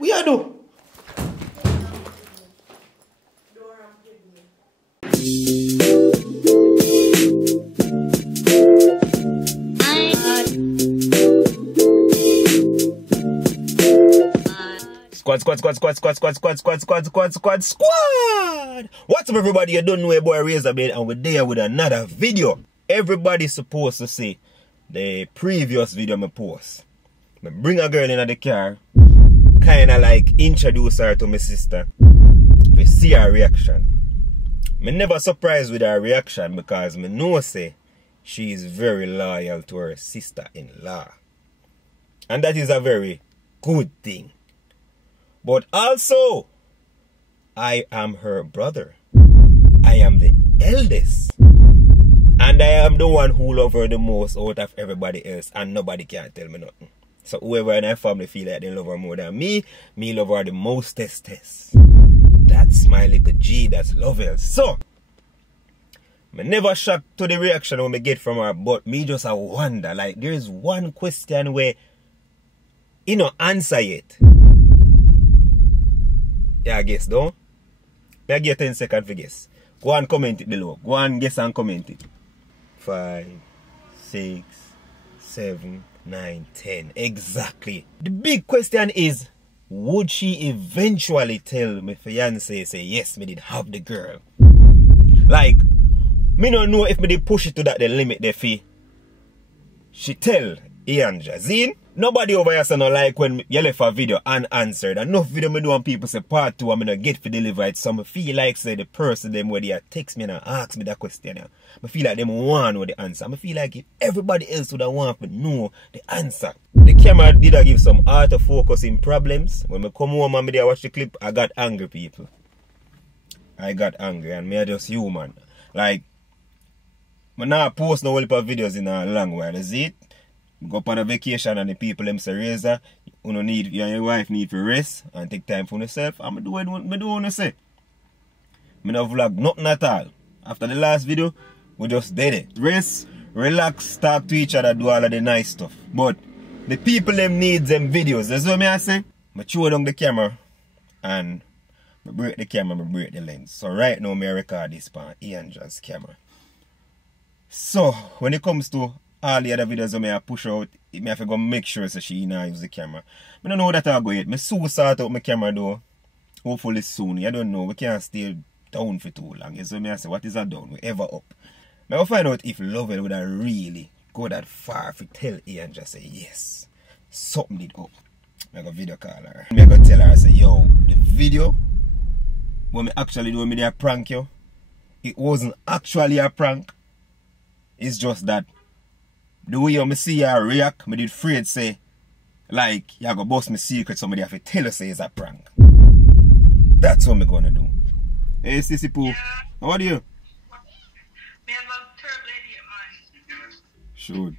We are do. Squad! What's up, everybody? You don't know your boy Razablade, and we're there with another video. Everybody's supposed to see the previous video I post. I bring a girl in the car, kinda like introduce her to my sister. We see her reaction. I'm never surprised with her reaction because I know say she is very loyal to her sister-in-law. And that is a very good thing. But also, I am her brother. I am the eldest. And I am the one who love her the most out of everybody else. And nobody can tell me nothing. So whoever in her family feel like they love her more than me love her the mostest. That's my little G, that's Lovell. So, I'm never shocked to the reaction when I get from her, but me just a wonder. Like, there is one question where, you know, answer it. Yeah, guess, don't? I give you 10 seconds for guess. Go and comment it below. Go and guess and comment it. 5, 6, 7, 9, 10. Exactly. The big question is, would she eventually tell my fiance, say, yes, me did have the girl? Like, me don't know if me did push it to that the limit the fee. She tell Iandra. Zine? Nobody over here say no like when you left a video unanswered. Enough video me do and people say part 2 I'm gonna get for deliver it. So I feel like say the person them where they text me and ask me that question. I feel like them want know the answer. I feel like if everybody else would have want to know the answer. The camera did give some autofocusing problems. When I come home and I watch the clip, I got angry, people. I got angry and me are just human. Like, I not post no whole heap of videos in a long while, is it? Go up on a vacation and the people them say, Razor, you and your wife need to rest and take time for yourself. I'm doing what I want to say. I don't vlog nothing at all. After the last video, we just did it. Rest, relax, talk to each other, do all of the nice stuff. But the people them need them videos. That's what I say. I throw down the camera and I break the camera, I break the lens. So right now I record this on Iandra's camera. So when it comes to all the other videos I push out, I have to go make sure so she not use the camera. I don't know that I go yet. I soon sort out my camera though. Hopefully soon. I don't know. We can't stay down for too long. So I say, what is that down? We ever up. I will find out if Lovell would have really go that far if tell Ian just say yes. Something did up. I go video call her. I go tell her, say, yo, the video when I actually do me a prank yo, it wasn't actually a prank. It's just that the way you see her react, I did afraid say, like, you go bust my secret, somebody have to tell us say it's a prank. That's what I'm gonna do. Hey, Sissy Pooh, yeah. How are you? Me have a terrible idiot, man. Sure.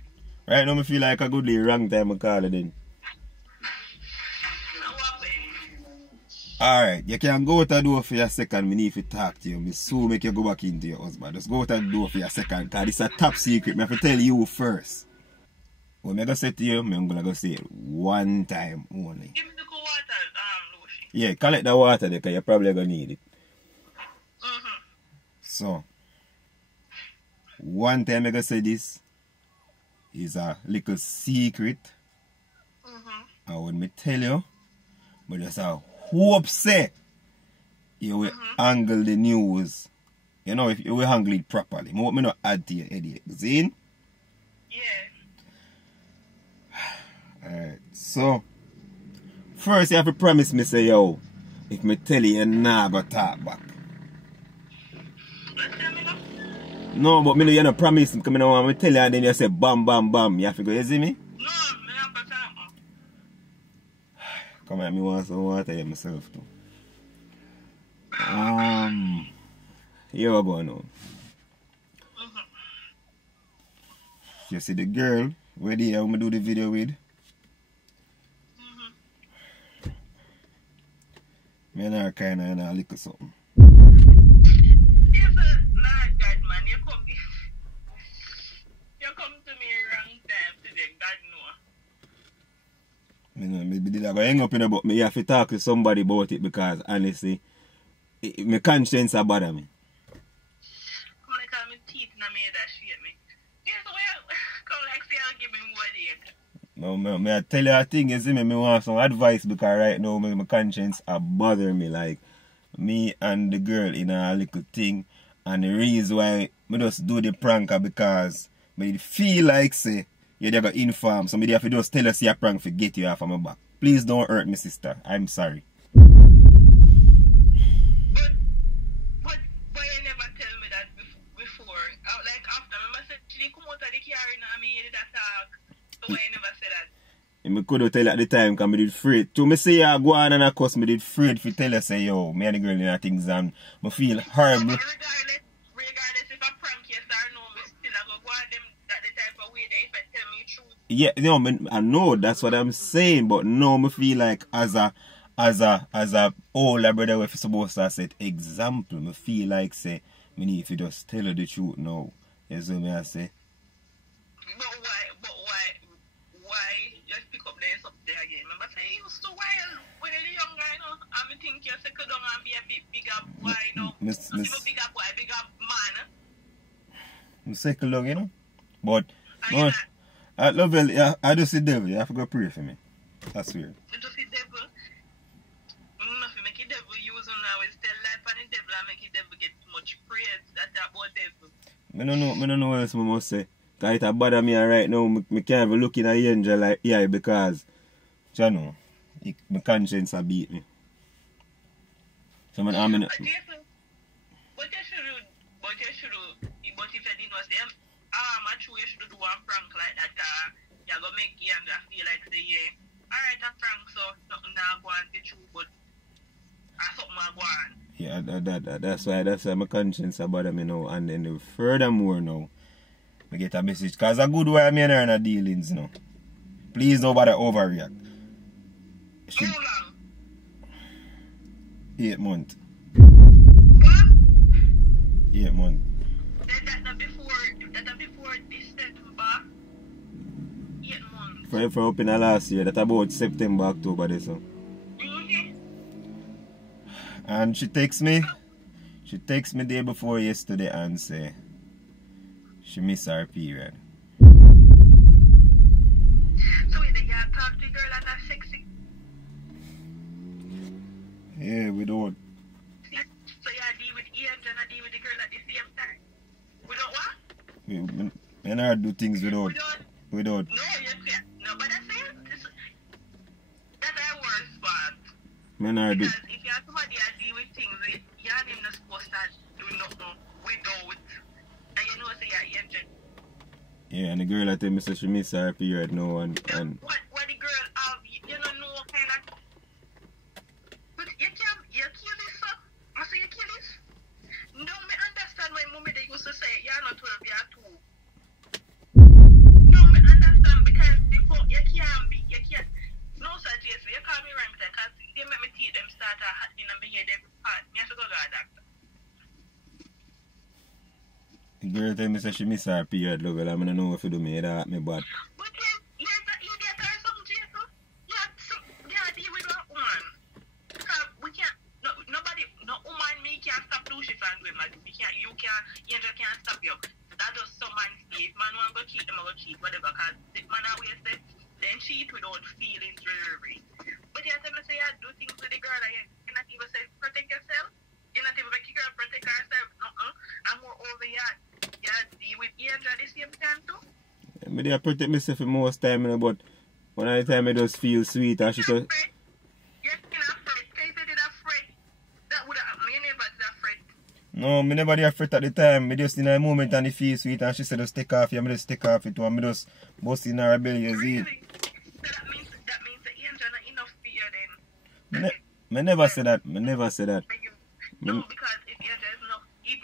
Right now, I feel like a good day, wrong time I call it in. Alright, you can go out the door for a second, I need to talk to you. I soon make you go back into your husband. Just go out the door for a second, because this is a top secret. I have to tell you first. What I'm going to say to you, I'm going to say it one time only. Give me the cool water, lotion. Yeah, collect the water there, because you're probably going to need it. So, one time I'm going to say this is a little secret. I wouldn't tell you, but just a hope say you will angle the news. You know, if you will angle it properly. I want me not add to your headache. See? Yeah. Alright, so first you have to promise me say, yo, if me tell you, you're not gonna talk back. No, but me know you not promise me, because I want to tell you and then you say bam bam bam. You have to go, you see me? No, me not gonna talk back. Come on, me want some water here myself too. Here we go now. You see the girl where they are, do the video with? Me and her kind of a little something. You're a nice guy, man. You come to me wrong time today, God know. Maybe did I go hang up in it, but me have to talk to somebody about it because honestly, my conscience a bother me. Come like my teeth in me that shit me. Yes, well, come like say I'll give me more day. No, I tell you a thing, you see me want some advice because right now my conscience a bother me like me and the girl in a little thing, and the reason why me just do the prank because me feel like say you never inform, so me have to just tell us your prank to get you off of my back. Please don't hurt me, sister. I'm sorry. But you never tell me that before. Like after me say she come out of the car and I mean you did that talk. So why you never say that? I couldn't tell at the time because I did afraid. To me say you go on and of course I did afraid to tell her say yo, me and the girl in that things and I feel horrible. Regardless if I prank yes or no, me still I go on them that the type of way that if I tell me the truth. Yeah, no, I know that's what I'm saying, but no, me feel like as a older brother we're supposed to set example, me feel like say me need to just tell her the truth now. You see me I say? But why just pick up there up there again? Remember say you used to while when you're younger, you know, and me think you settle down and be a bit bigger boy, you know. Bigger boy, bigger man. Me settle down, you know. But no, I love you, yeah, I just see devil, you have to go pray for me. I swear. You just see devil. Nothing make the devil use on now is tell life and the devil and make the devil get too much praise. That's about devil. I don't know what else I must say. Because it bother me right now. I can't even look in a angel like yeah because you know, my conscience a beat me. So but you should but if you didn't know say I'm sure you should do one prank like that you're gonna make Iandra feel like say yeah, alright a prank so nothing now go on to true but something go on. Yeah, that's why my conscience a bother me now. And then furthermore now I get a message because a good way me and her in a dealings now. Please nobody overreact. How long? 8 months. What? 8 months. That before December. 8 months. From up in the last year, that about September, October this so. And she texts me day before yesterday and say she missed her period. So wait, you talk to the girl and that's sexy? Yeah, we don't. So you deal with Iandra and deal with the girl at the same time? Without what? We not do things without. No, you can't. No, but that's it. That's our worst part. Because if you have somebody that deal with things, you're not supposed to do nothing without. And you know, say you're Iandra. Yeah, and the girl that tell me so she missed her period now and What the girl have, you don't know what kind of. But you kill this, sir? I say you kill this? No, me understand why mommy they used to say you're not 12, you're 2. No, me understand because before you can't. No, sir, Jason, you can't be right because they make me teeth them start happening and me hear them part. You have to go to a doctor. the girl tell me so she missed her period, love. I don't know if you do me that me bad. But you're the idiot or something, Jason. You deal with that woman. Because we can't, no woman, me can't stop Lucy from doing my do. You can't stop you. That's just some man say. If man want to go cheat, them go cheat, whatever. Because if man always say, then cheat without feelings, really. But you tell me say you do things with the girl and you not even say protect yourself. You not even make your girl protect herself. I'm more over here. You deal with Iandra at the same time too. I protect myself for most time, but one of the time I just feel sweet and she said. You're afraid. Can you say you're afraid? That would have happened. You never did afraid. No, me never did afraid at the time. I just in a moment and it feels sweet and she said just take off it. I just take off it too and I just bust in her rebellious ear. Really? So that means that Iandra not enough fear then. I never said that. No, because if Iandra is enough, if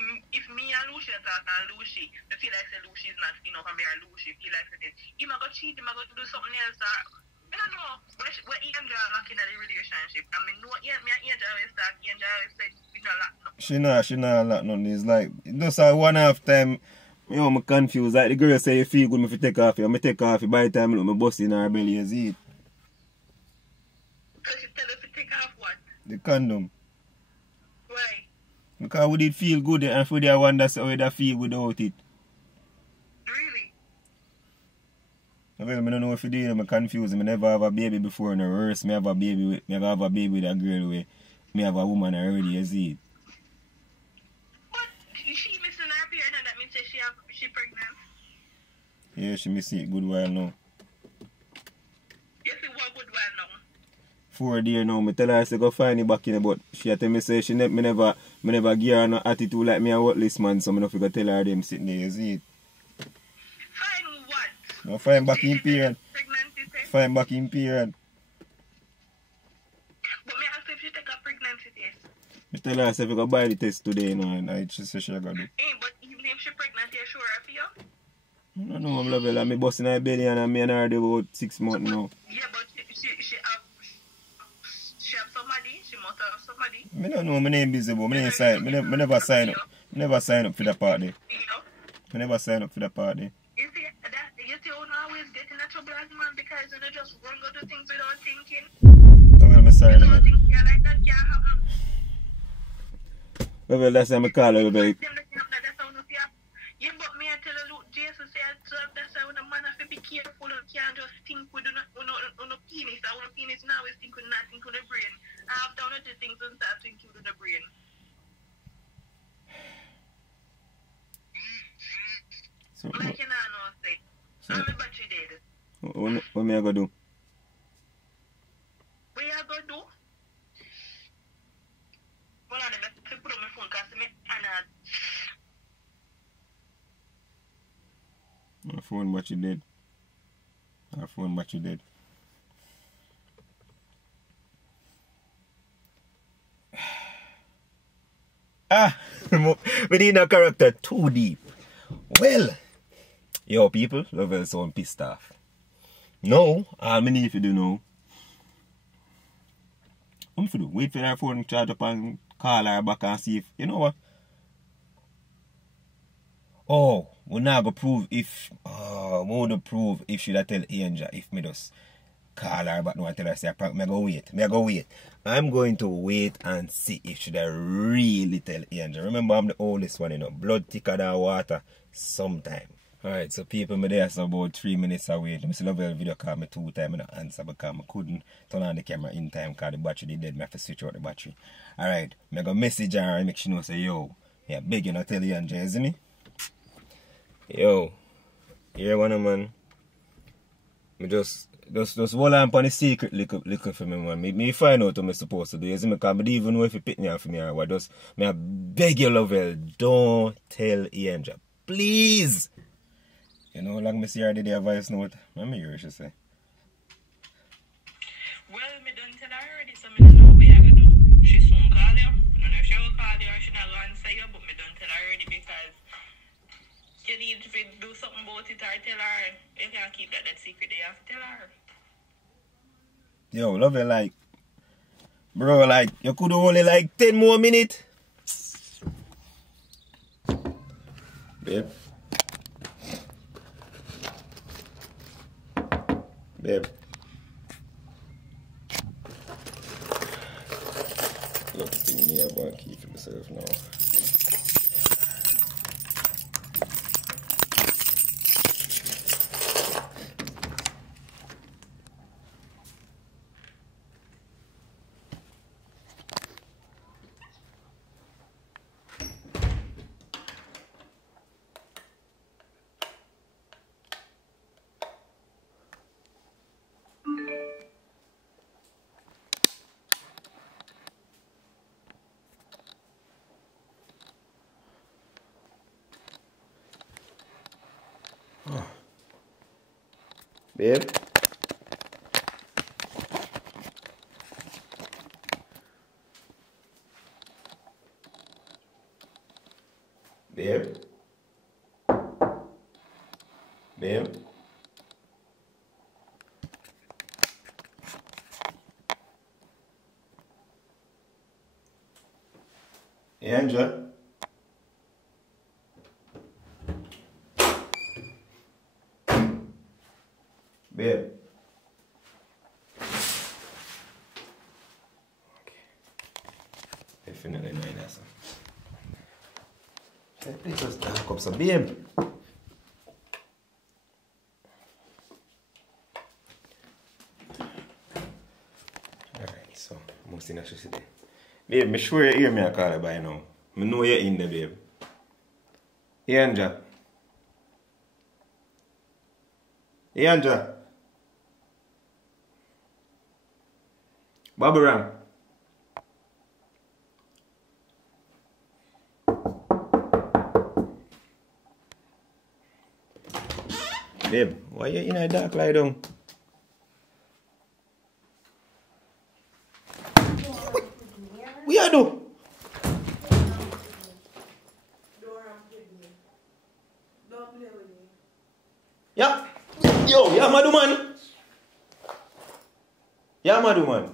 me and Lucy are talking and Lucy, I feel like Lucy is not enough and me and Lucy feel like he might go cheat, he might go do something else. I don't know. Where Iandra locking at the relationship. I mean, no, me and Iandra always talk. Iandra always say we not lock nothing. She not lock nothing. It's like just a one half time. You know, I'm confused. Like the girl say you feel good, me take off it. I take off it by the time I bust in her belly, you see it. Because she tell us to take off what? The condom. Why? Because would it feel good and for the one that's how it feel without it. Really? Well, I don't know if you do, I'm confused. I never have a baby before in the reverse. I have a baby with a girl where I have a woman already, you see it. But she missing her period and that means that she pregnant. Yeah, she miss it good while now. You see what good while now? 4 days now. I tell her I say go find it back in, but she tell me say me never give her no attitude like me a worthless man, so I don't figure tell her them sitting there, you see it. Find what? No, find back in period. Pregnancy test? Find back in period. But me ask if she take a pregnancy test. I tell her I say if you go buy the test today, you know, and she say she gonna do. But even if she pregnant, you're sure for you? I don't know, I'm loving like me busting her belly and me and her dey about 6 months now. Yeah, but she have somebody, she must have somebody. I don't know, my name busy, but I never sign up. I never sign up for that party. I never sign up for that party. You see, you don't always get in trouble as man because you just run go do things without thinking. I'm sorry, man. Yeah, like that can't happen. Well, that's why I call her, baby. Yeah, but me I tell you, Jesus said that's why when a man have to be careful and can't just think with no penis. I want a penis now is think with nothing with the brain. I have done other things and start thinking with the brain. So, Like you know, say. I'm a battery dead. what me I go do? What you gonna do? Well, I'm going to put on my phone because me and My phone battery dead. Our phone battery dead. We need a character too deep. Well, yo people, Lovell sound pissed off. No, all me need to do now. What to do? Wait for her phone to charge up and call her back and see if, you know what? Oh, we now go prove if, we want to prove if she tell Iandra if me just call her back now and tell her say, me go wait. I'm going to wait and see if she really tell Iandra. Remember, I'm the oldest one, you know, blood thicker than water sometime. Alright, so people, me there so about 3 minutes away. I still have a video call me 2 times and I answer because I couldn't turn on the camera in time because the battery dead. I have to switch out the battery. Alright, I go message her and make sure she know say, yo, yeah, beg you not tell Iandra, you see me? Yo, here one man. Me just hold on for the secret little for me, man. Me find out what I'm supposed to do. You see me? Because I don't even know if you pick me off for me or what. Just, me I beg you, Lovell, don't tell Iandra. Please! You know, like me see her did a voice note. Let me hear what she say. well, me don't tell her already, so me don't know what you gonna do. She soon call you. I don't know if she will call you or she not gonna answer you, but me don't tell her already because you need to do something about it or tell her. You can't keep that secret, you have to tell her. Yo, Lovell, like, bro, like, you could only like 10 more minutes. Babe. Babe. Look, thing me, I want to keep for myself now. Babe. Babe. Babe. Iandra. Babe. definitely knowing that. So. Please just dark up some babe. Alright, so most in today. Babe, me sure you hear me a call by now. Me know you're in there, babe. Iandra. Iandra. Baburam. Babe, why you in a dark lie down? What you do? Yeah. Yo, yeah, madu man. Yeah, madu man.